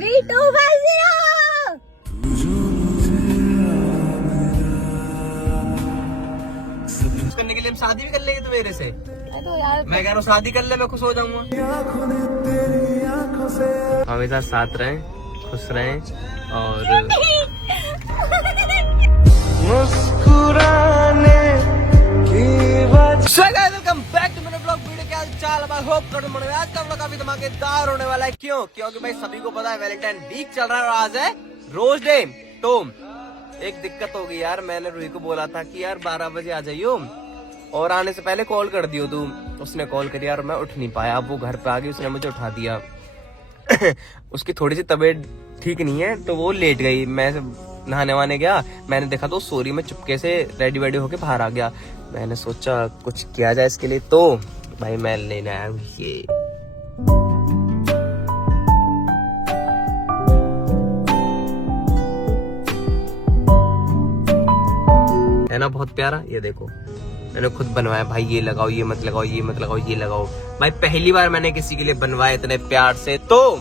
3, 2, 1, 0। करने के लिए हम शादी भी कर लेंगे तो मेरे से। तो यार मैं कह रहा हूँ शादी कर ले, मैं खुश हो जाऊंगा। हमेशा साथ रहें, खुश रहें और मुस्कुराने की वेलकम बैक टू मेरा ब्लॉग वीडियो। क्या चाल है? होप करो आज का ब्लॉग काफी धमाकेदार होने वाला है। क्यों? क्योंकि भाई सभी को पता है वैलेंटाइन वीक चल रहा है और आज है रोज डे। तो एक दिक्कत हो गई यार, मैंने रूही को बोला था कि यार 12 बजे आ जाइयो और आने से पहले कॉल कर दियो तू। उसने कॉल करी यार, मैं उठ नहीं पाया। अब वो घर पे आ गई, उसने मुझे उठा दिया। उसकी थोड़ी सी तबीयत ठीक नहीं है तो वो लेट गई। मैं नहाने वाने गया, मैंने देखा तो सोरी में चुपके से रेडी वेडी होके बाहर आ गया। मैंने सोचा कुछ किया जाए इसके लिए, तो भाई मैं लेने आया हूँ ये। है ना बहुत प्यारा, ये देखो मैंने खुद बनवाया भाई। ये लगाओ, ये मत लगाओ, ये मत लगाओ, ये लगाओ। भाई पहली बार मैंने किसी के लिए बनवाया इतने प्यार से। तो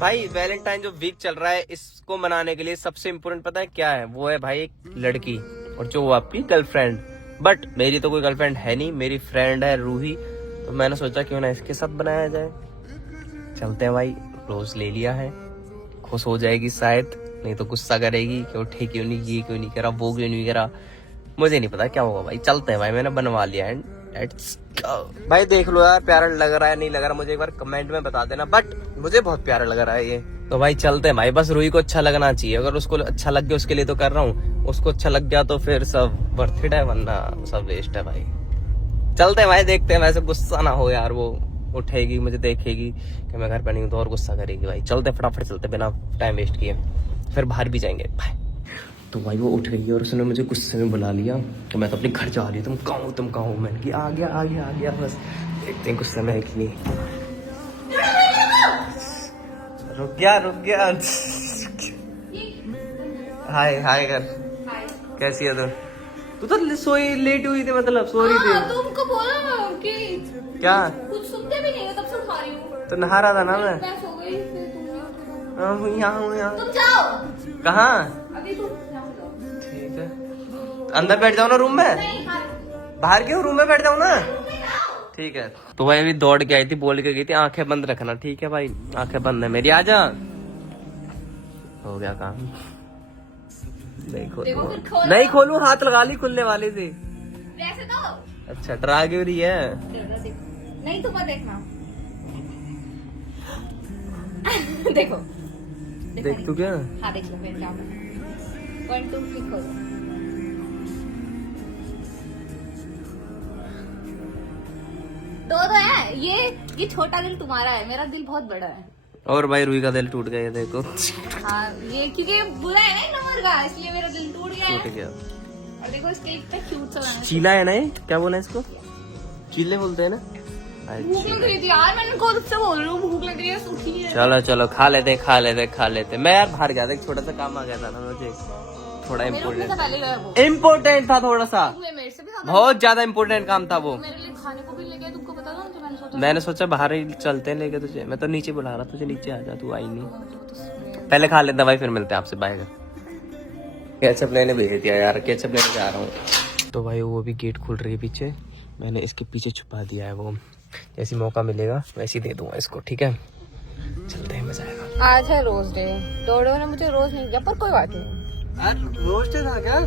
भाई वैलेंटाइन जो वीक चल रहा है, इसको मनाने के लिए सबसे इम्पोर्टेंट पता है क्या है? वो है भाई एक लड़की, और जो वो आपकी गर्लफ्रेंड। बट मेरी तो कोई गर्लफ्रेंड है नहीं, मेरी फ्रेंड है रूही। तो मैंने सोचा क्यों ना इसके साथ बनाया जाए। चलते हैं भाई, रोज ले लिया है, खुश हो जाएगी शायद, नहीं तो गुस्सा करेगी कि उठे क्यों नहीं, ये क्यों नहीं करा, वो क्यों नहीं करा। मुझे नहीं पता क्या होगा भाई। चलते हैं भाई, मैंने बनवा लिया है। लेट्स गो भाई। देख लो यार प्यारा लग रहा है नहीं लग रहा, मुझे एक बार कमेंट में बता देना। बट मुझे बहुत प्यारा लग रहा है ये। तो भाई चलते हैं भाई, बस रूही को अच्छा लगना चाहिए। अगर उसको अच्छा लग गया उसके लिए तो कर रहा हूँ, उसको अच्छा लग गया तो फिर सब वर्थ इट है, वरना सब वेस्ट है भाई। चलते हैं भाई, देखते हैं। वैसे गुस्सा ना हो यार, वो उठेगी मुझे देखेगी कि मैं घर पर नहीं हूँ तो और गुस्सा करेगी भाई। चलते फटाफट चलते, बिना टाइम वेस्ट किए, फिर बाहर भी जाएंगे भाई। तो भाई वो उठ गई और उसने मुझे गुस्से में बुला लिया कि मैं तो अपने घर जा रही हूँ, तुम कहाँ हो? मैंने कि आ गया। बस देखते हैं गुस्से में है कि नहीं। रुक गया। हाय कर। कैसी है तू तो सोई लेट हुई थी, मतलब सो रही थी। तुमको बोला ना कि क्या कुछ सुनते भी नहीं हो, तब से उठा रही हूँ। तो नहा रहा था ना मैं सो गई, फिर तुम यहाँ हूँ। तुम जाओ कहाँ? अभी तुम यहाँ जाओ। ठीक है, अंदर बैठ जाओ ना रूम में। नहीं, बाहर क्यों? रूम में बैठ जाओ ना। ठीक है। तो भाई अभी दौड़ के आई थी, बोल के गई थी आंखें बंद रखना, ठीक है भाई? आंखें बंद है मेरी। आजा, हो गया काम। नहीं खोलू, हाथ लगा ली खुलने वाले से। वैसे तो अच्छा, डरा क्यों रही है? नहीं तो मत देखना। देखो देख तू क्या? हाँ देख लो, फिर क्या 1 2 3 खोलो। दो है ये छोटा दिल तुम्हारा है, मेरा दिल बहुत बड़ा है। और भाई रूही का दिल टूट गया, ये देखो। हाँ, ये क्योंकि बुरा है ना नंबर का, इसलिए मेरा दिल टूट गया है। और देखो इसके इतना क्यूट सा बना है। चीला है ना ये? क्या बोला इसको? चीले बोलते हैं ना। भूख लग रही थी यार, मैंने खुद से बोल रही हूँ भूख लग रही है, सूखी है। चलो खा लेते। मैं यार बाहर गया था, एक छोटा सा काम आ गया था ना मुझे, थोड़ा इम्पोर्टेंट था थोड़ा सा, बहुत ज्यादा इम्पोर्टेंट काम था वो। मेरे लिए खाने को भी ले गए, तुमको पता था ना? मैंने सोचा बाहर ही चलते हैं लेके तुझे। मैं तो नीचे बुला रहा, तुझे नीचे आ जा, तू आई नहीं। पहले खा लेता भाई, फिर मिलते हैं आपसे। बाय। केचप लेने भेज दिया यार, केचप लेने जा रहा हूँ। तो भाई वो भी गेट खुल रही है पीछे, मैंने इसके पीछे छुपा दिया है। वो जैसी मौका मिलेगा वैसे ही दे दूंगा इसको, ठीक है? चलते हैं, मजा आएगा। आज है रोज डे। डोडो ने मुझे रोज नहीं दिया, पर कोई बात नहीं। रोज डे था क्या?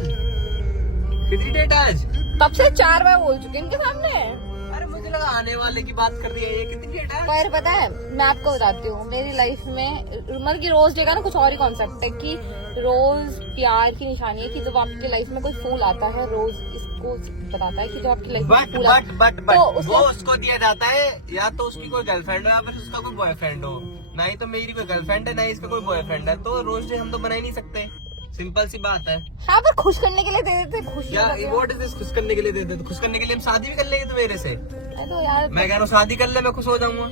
कितनी डेट आज? तब से 4 बार बोल चुके इनके सामने। अरे मुझे लगा आने वाले की बात कर दी है। ये कितनी डेट है? पर पता है, मैं आपको बताती हूँ, मेरी लाइफ में मतलब कि रोज डे का ना कुछ और ही कॉन्सेप्ट है कि रोज प्यार की निशानी है। कि जब आपकी लाइफ में कोई फूल आता है, रोज इसको बताता है कि जब आपकी लाइफ में फूल बट वो उसको दिया जाता है, या तो उसकी कोई गर्लफ्रेंड हो या फिर उसका कोई बॉयफ्रेंड हो। ना ही तो मेरी कोई गर्लफ्रेंड है, ना ही इसका कोई बॉयफ्रेंड है, तो रोज डे हम तो बना ही नहीं सकते। सिंपल सी बात है। हाँ, पर खुश करने के लिए दे देते, खुशी या व्हाट इज दिस? खुश करने के लिए दे देते? खुश करने के लिए हम शादी भी कर लेंगे तो मेरे से। तो यार मैं कह रहा हूँ शादी कर ले, मैं खुश हो जाऊंगा।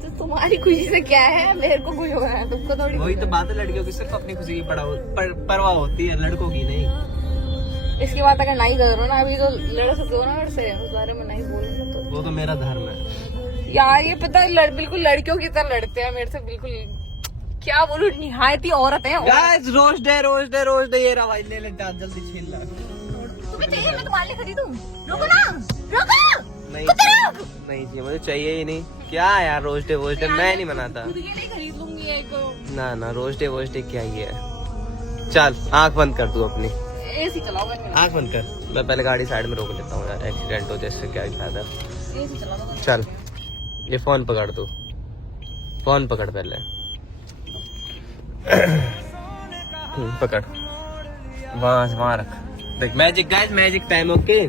तो तुम्हारी खुशी से क्या है? मेरे को खुश होना है, तुमको थोड़ी। वही तो बात है, लड़कियों की सिर्फ अपनी खुशी की परवाह होती है, लड़कों की नहीं। इसकी बात अगर नहीं करो ना, अभी तो लड़ सकते हो ना मेरे से, उस बारे में नहीं बोलूंगा तो वो तो मेरा धर्म है यार। ये पता है बिल्कुल लड़कियों की तरह लड़ते हैं मेरे से, बिल्कुल क्या बोलूं, निहायती औरत है। गाइस रोज डे ये रहा भाई, ले ले जल्दी छील ला। तुम्हें चाहिए मैं तुम्हारे लिए खरीदूं? रुको ना, रुको। नहीं चाहिए, मुझे चाहिए ही नहीं। क्या यार रोज डे मैं नहीं बनाता। खुद के लिए खरीद लूंगी एक। ना रोज डे क्या ही है। चल आंख बंद कर तू अपनी, एसी चलाओ। आंख बंद कर। मैं पहले गाड़ी साइड में रोक लेता हूँ यार, एक्सीडेंट हो जैसे क्या फायदा। एसी चला दो। चल ये फोन पकड़ तू, फोन पकड़ पहले। पकड़, वहाँ रख। देख magic guys, magic time. Okay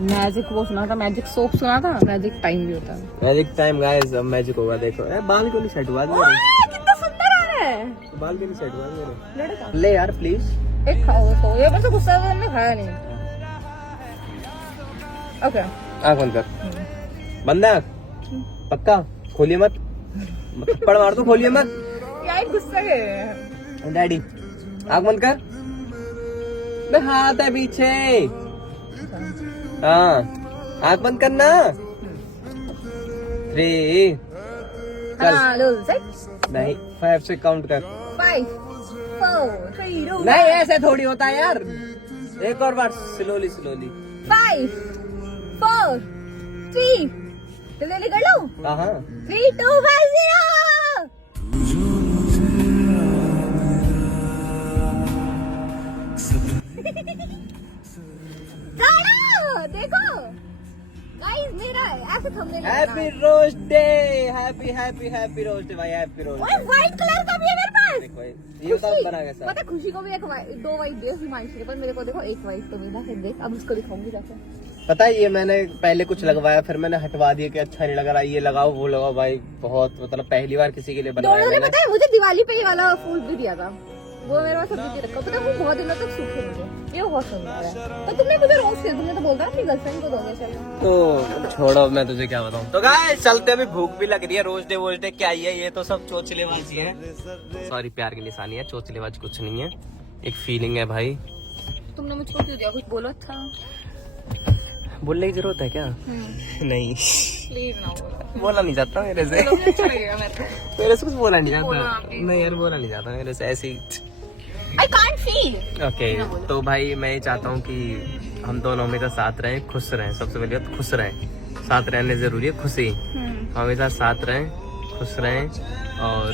magic वो सुना था, मैजिक सोप सुना था, मैजिक टाइम भी होता है। मैजिक टाइम गाइस, अब मैजिक होगा। देखो बाल क्यों नहीं सेट हुआ मेरे? कितना सुंदर आ रहा है। बाल क्यों नहीं सेट हुआ मेरे? लड़का ले यार प्लीज। एक खाओ तो ये बस गुस्सा है, मैंने खाया नहीं। ओके आँख बंद कर। बंद है आँख? पक्का खोलिए मत, थप्पड़ मार दो, खोलिए मत। यार गुस्सा है डैडी। आँख बंद कर। बे हाथ है पीछे। हाँ आँख बंद करना। 3 चल। नहीं 5 से काउंट कर। 5 4 3 2 नहीं ऐसे थोड़ी होता है यार, एक और बार स्लोली 5 4 3 जल्दी कर लो। हाँ 3 2 1 0। देखो गाइस, मेरा ऐसे thumbnail happy rose day, happy rose day भाई, happy rose day. White colour का भी है मेरे पास। देखो ये कब बना कैसा? पता है, खुशी को भी एक 2 व्हाइट दे हिमांशी के, पर मेरे को देखो एक व्हाइट तो मिला। फिर देख अब उसको दिखाऊंगी जाके। पता है ये मैंने पहले कुछ लगवाया, फिर मैंने हटवा दिया कि अच्छा नहीं लग रहा, ये लगाओ वो लगाओ भाई। बहुत मतलब पहले बार किसी के लिए बनवाया दोनों ने। मैंने। पता है मुझे दिवाली पे ये वाला फूल भी दिया था, वो मेरे पास अभी भी रखा। पता है वो बहुत दिनों तक सूखे मुझे, ये बहुत सुंदर है। तो तुमने मुझे रोज से तुमने तो बोलता अपनी गर्लफ्रेंड को दोगे। चलो तो छोड़ो, मैं तुझे क्या बताऊं। तो गाइस चलते, अभी भूख भी लग रही है। रोज डे क्या ही है, ये तो सब चोचलेबाजी है। सॉरी, प्यार की निशानी है, चोचलेबाजी कुछ नहीं है, एक फीलिंग है भाई। तुमने मुझको क्यों दिया? कुछ बोलो अच्छा। बोलने की जरूरत है क्या? नहीं प्लीज ना बोलो। बोला नहीं जाता मेरे से। अच्छा लगेगा मेरे को। मेरे से कुछ बोला नहीं बोलो जाता। आप भी। नहीं यार बोला नहीं जाता मेरे से, ऐसी। I can't feel। ओके तो भाई मैं ये चाहता हूँ कि हम दोनों हमेशा साथ रहें, खुश रहें। सबसे पहले बात खुश रहें, साथ रहने जरूरी है। खुशी हमेशा साथ रहें, खुश रहें और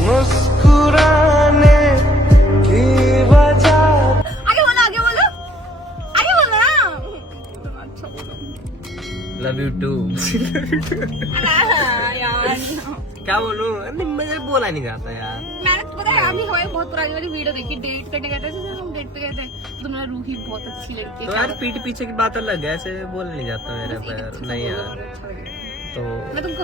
मुस्कुराने की वजह। आगे बोलो ना। अच्छा बोलो। Love you too. यार क्या बोलूं? नहीं मुझे बोला नहीं जाता यार। मैंने तो पता है अभी हमारी बहुत पुरानी वाली वीडियो देखी, डेट करने गए थे। हम डेट पे गए थे, तुमने रूही बहुत अच्छी लड़की तो यार पीठ पीछे की बात अलग है, ऐसे बोला नहीं जाता मेरे पर। नहीं यार तो मैं तुमको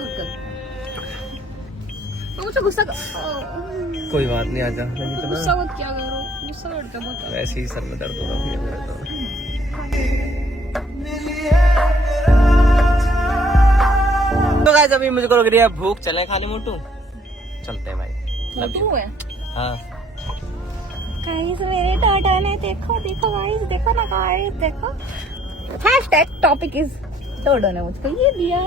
तो मुझे गुस्सा कोई बात नहीं, आजा। नहीं तो गुस्सा मत क्या करो, गुस्सा करते बहुत। वैसे ही सर में दर्द होगा फिर मेरा तो। तो गाइस अभी मुझको लग रही है भूख, चले खाली मोटू। चलते हैं भाई। Love you. हाँ गाइस मेरे टाटा ने देखो गाइस, देखो ना गाइस, देखो। हैशटैग टॉपिक इज टोडो ने मुझको ये दिया।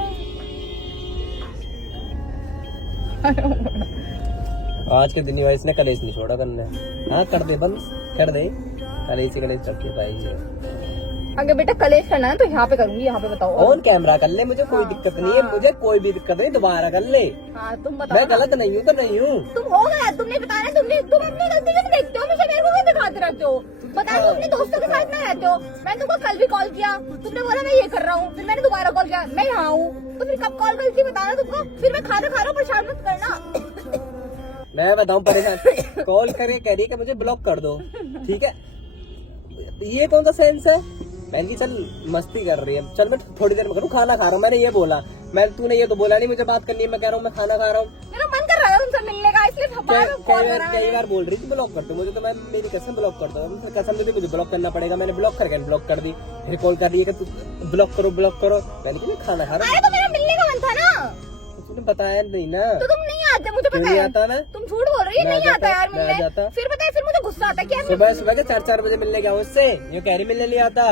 आज के दिन इसने कलेश नहीं छोड़ा करने। हाँ कर दे, बंद कर दे। कलेश ही कलेश करती है भाई। अगर बेटा कलेश करना है तो यहाँ पे करूंगी, यहाँ पे बताओ। ऑन कैमरा कर ले, मुझे कोई दिक्कत नहीं है, मुझे कोई भी दिक्कत नहीं, दोबारा कर ले। हाँ तुम बताओ। मैं गलत नहीं हूँ तो नहीं हूँ। तुम हो गया, तुमने बताया। तुम अपनी गलती क्यों देखते हो? मुझे मेरे को क्यों दिखाते रहते हो? बता दो अपने दोस्तों के साथ ना रहते हो। मैंने तुमको कल भी कॉल किया, तुमने बोला मैं ये कर रहा हूँ, फिर मैंने दोबारा कॉल किया मैं यहाँ हूँ। तो फिर कब कॉल करी थी बताना तुमको? फिर मैं खाना खा रहा हूँ, परेशान मत करना। मैं बताऊँ परेशान कॉल करे कह रही है कि मुझे ब्लॉक कर दो, ठीक है? ये कौन सा सेंस है? मैंने चल मस्ती कर रही है, चल मैं थोड़ी देर में करूँ, खाना खा रहा हूँ। मैंने ये बोला, मैं तूने ये तो बोला नहीं मुझे बात करनी है। मैं कह रहा हूँ मैं खाना खा रहा हूँ, मेरा मन कर रहा है उनसे मिलने का, इसलिए कॉल करा। कई बार बोल रही थी ब्लॉक करते मुझे, तो मैं मेरी कसम ब्लॉक करता हूँ। कसम मुझे ब्लॉक करना पड़ेगा। मैंने ब्लॉक करके ब्लॉक कर दी, फिर कॉल कर रही है कि तू ब्लॉक करो। मैंने तुम्हें खाना खा रहा हूँ। तो मेरा मिलने का मन था ना, तूने बताया नहीं ना, तो तुम नहीं आते, मुझे पता नहीं है। आता ना? तुम झूठ बोल रही है, मैं नहीं आता यार मैं मिलने। जाता। फिर पता है, फिर मुझे गुस्सा आता है कि यार सुबह सुबह के 4-4 बजे मिलने गया उससे, ये कह रही मिलने नहीं आता।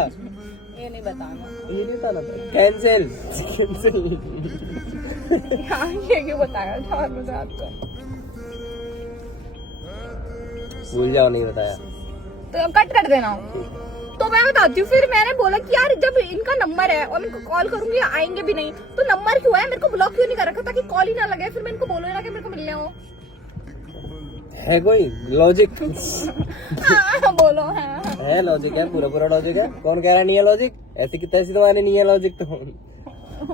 ये नहीं बताना। ये नहीं बताना था, कैंसिल कैंसिल। हाँ, ये क्यों बताया 4 बजे रात को? भूल जाओ, नहीं बताया। तो कट कर देना। तो मैं बताती हूँ। फिर मैंने बोला कि यार जब इनका नंबर है और मैं इनको कॉल करूंगी आएंगे भी नहीं, तो नंबर क्यों है, मेरे को ब्लॉक क्यों नहीं कर रखा ताकि कॉल ही ना लगे। फिर मैं इनको बोलो ना कि मेरे को मिलने हो। है कोई लॉजिक? हाँ, बोलो। हाँ, है लॉजिक, है पूरा पूरा लॉजिक है। कौन कह रहा नहीं है लॉजिक? ऐसी की तैसी तुम्हारी नहीं है लॉजिक तो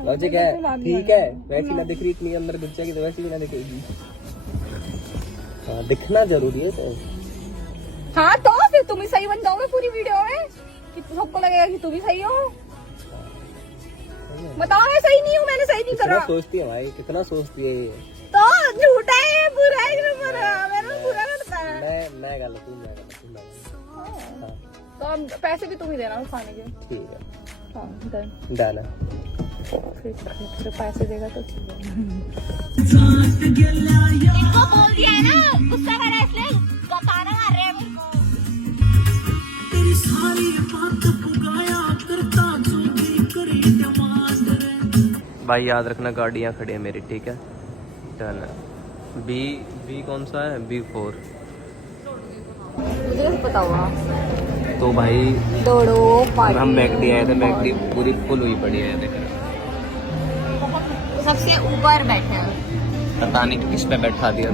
लॉजिक है, ठीक है। वैसी ना दिख रही इतनी अंदर घुस जाएगी तो वैसी भी ना दिखेगी। हाँ, दिखना जरूरी है तो। हाँ, तो फिर तुम ही सही बन जाओगे पूरी वीडियो में कि सबको लगेगा कि तुम ही सही हो। बताओ मैं सही नहीं हूँ, मैंने सही नहीं कितना करा। सोचती है भाई, कितना सोचती है ये। तो झूठा है ये, बुरा है कि बुरा? मैंने बुरा करता है। मैं गलत हूँ, मैं गलत हूँ, मैं गलत हूँ। हाँ, तो अब पैसे भी तुम ही देना खाने के। ठीक है, हाँ, डन। डन है। फिर पैसे देगा तो इनको बोल दिया है ना, गुस्सा कर रहा है इसलिए ताना मार रहे हैं मुझको। भाई याद रखना गाड़ियाँ खड़ी है मेरी, ठीक है? डन है। बी कौन सा है? B4। मुझे कैसे पता हुआ? तो भाई दौड़ो पार्टी। हम मैकडी आए थे, मैकडी पूरी फुल हुई पड़ी है, देख रहे सबसे ऊपर बैठे हैं। पता नहीं किस पे बैठा दिया।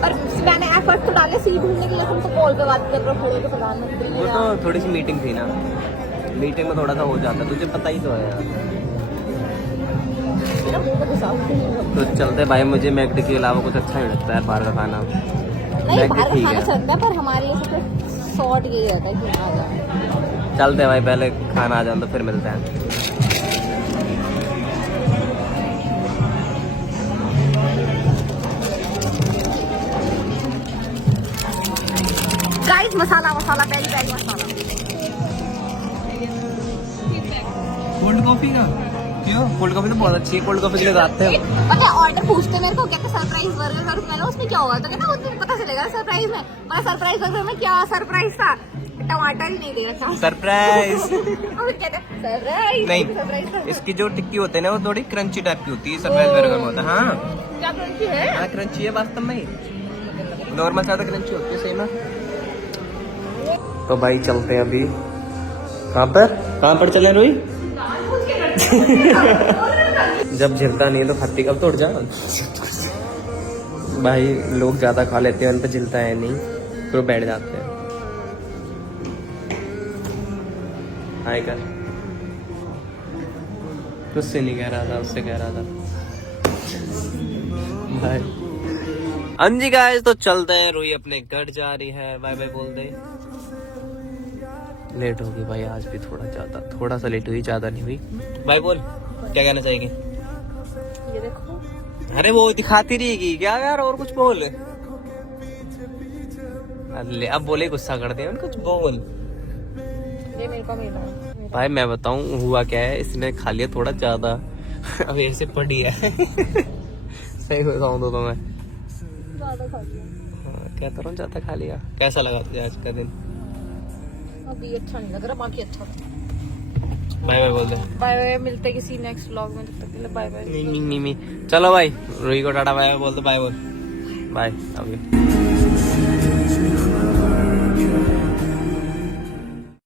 पर मैंने एफर्ट तो डाले सीट ढूंढने के लिए। तुम तो कॉल पे बात कर रहे हो खड़े के प्रधानमंत्री। वो तो थोड़ी सी मीटिंग थी ना, मीटिंग में थोड़ा सा हो जाता, तुझे पता ही तो है यार। मेरा मुंह पे गुस्सा नहीं तो चलते भाई, मुझे मैकडी के अलावा कुछ अच्छा नहीं लगता है बाहर का खाना। बाहर का ठीक खाना है, चलता है, पर हमारे लिए सबसे शॉर्ट यही रहता है कि आ जाए। चलते हैं भाई, पहले खाना आ जाए तो फिर मिलते हैं। गाइस मसाला मसाला पहली पहली मसाला। कोल्ड कॉफी का क्यों? कोल्ड कॉफी तो बहुत अच्छी है, कोल्ड कॉफी के लिए आते हैं। पता है ऑर्डर पूछते मेरे को, कहते सरप्राइज बर्गर करूँ। मैंने उसमें क्या होगा तो कहना वो तुम्हें पता चलेगा सरप्राइज में। मैं सरप्राइज बर्गर में क्या सरप्राइज था, टमाटर ही नहीं दे रखा। सरप्राइज और कहते सरप्राइज नहीं, सरप्राइज था। इसकी जो टिक्की होती है ना वो थोड़ी क्रंची टाइप की होती है, सरप्राइज बर्गर में होता है। हाँ क्या क्रंची है? हाँ, क्रंची है वास्तव में। नॉर्मल ज्यादा क्रंची होती है, सही में। तो भाई चलते हैं अभी। कहाँ पर चले रोई? जब झिलता नहीं है तो खत्ती कब तोड़ जा। भाई लोग ज्यादा खा लेते हैं, उन पर झिलता है नहीं, तो बैठ जाते हैं। हाय कर, तुझसे नहीं कह रहा था, उससे कह रहा था भाई। हाँ जी गाइस, तो चलते हैं। रूही अपने घर जा रही है, बाय बाय बोल दे। लेट होगी भाई आज भी, थोड़ा सा लेट हुई, ज्यादा नहीं हुई। बाय बोल, क्या कहना चाहेगी? ये देखो, अरे वो दिखाती रहेगी क्या यार, और कुछ बोल। अरे अब बोले गुस्सा कर दिया, कुछ बोल। ये मेरे को मिला। भाई मैं बताऊं हुआ क्या है, इसने खा लिया थोड़ा ज्यादा। अब ऐसे पड़ी है। सही बताऊं तो मैं ज्यादा खा लिया। कहता रहा हूँ, ज्यादा खा लिया। कैसा लगा तुझे आज का दिन? अभी अच्छा नहीं लग रहा, बाकी अच्छा था। बाय बाय बोल दे। बाय बाय, मिलते किसी नेक्स्ट व्लॉग में, तब तक के लिए बाय बाय। नहीं चलो भाई, रूही को टाटा बाय बाय बोल दो। बाय बोल, बाय।